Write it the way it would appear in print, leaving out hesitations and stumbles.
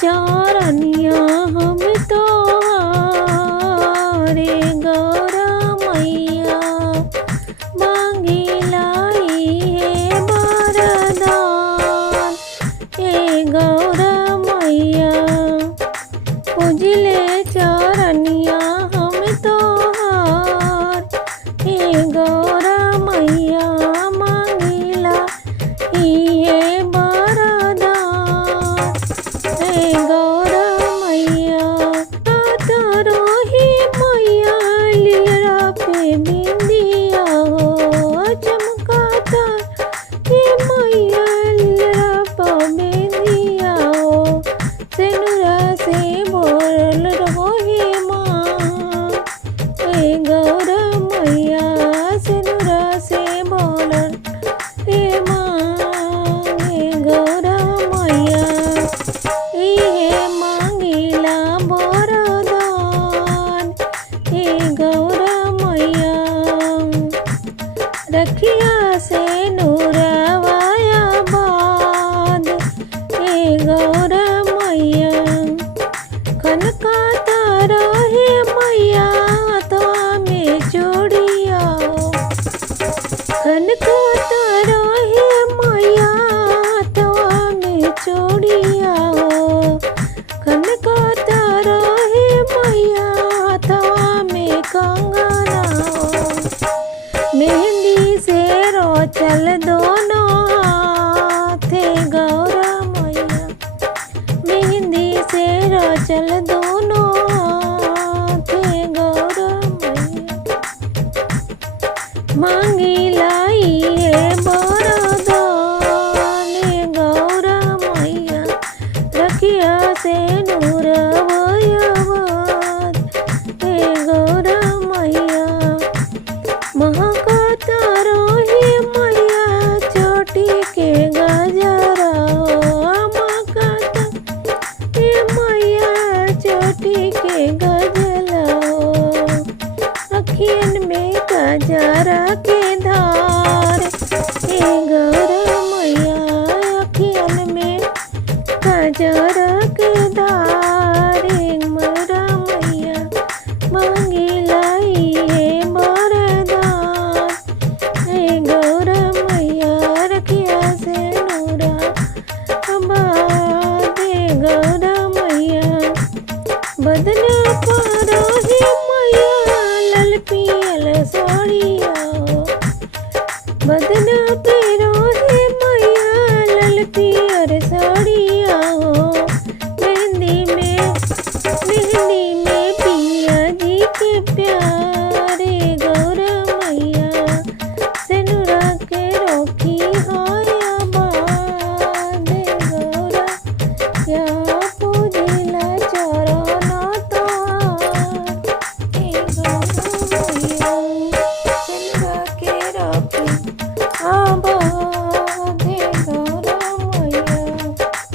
चरनिया हम तोहरे गौरा मैया मांगिला इहे वरदान। हे गौरा मैया पूजले चरनिया हम तोहर, हे गौरा मैया मांगिला इहे वरदान। हे गौरा मैया तारो ही मैया लीला पे बिंदिया हो चमकाता, हे मैया लीला पे बिंदिया हो सेनुरा से बोल रहो हे माँ। हे गौरा मैया सेनुरा से बोल हे माँ। हे गौरा मैया इहे मांगिला वरदान। हे गौरा मैया रखिया से नूरवाया बाद। हे गौरा मैया खनकाता रहे मैया तो में चूड़िया हो, खनकाता रहे मैया तो में चूड़िया हो, खनकाता रहे मैया तो में कंगना हो। मेहंदी से रोचल दोनों हाथ, हे गौरा मैया मेहंदी से रोचल दोनों हाथ। हे गौरा मैया मांगिला इहे वरदान। हे गौरा मैया रखिया से नूरवाया बाद। हे गौरा मैया महकाता रहे मैया चोटी के गजरा हो, महकाता हे मैया चोटी के गजरा हो। अखियन में गजरा के धार, हे गौरा मैया अखियन में गजरा के धार।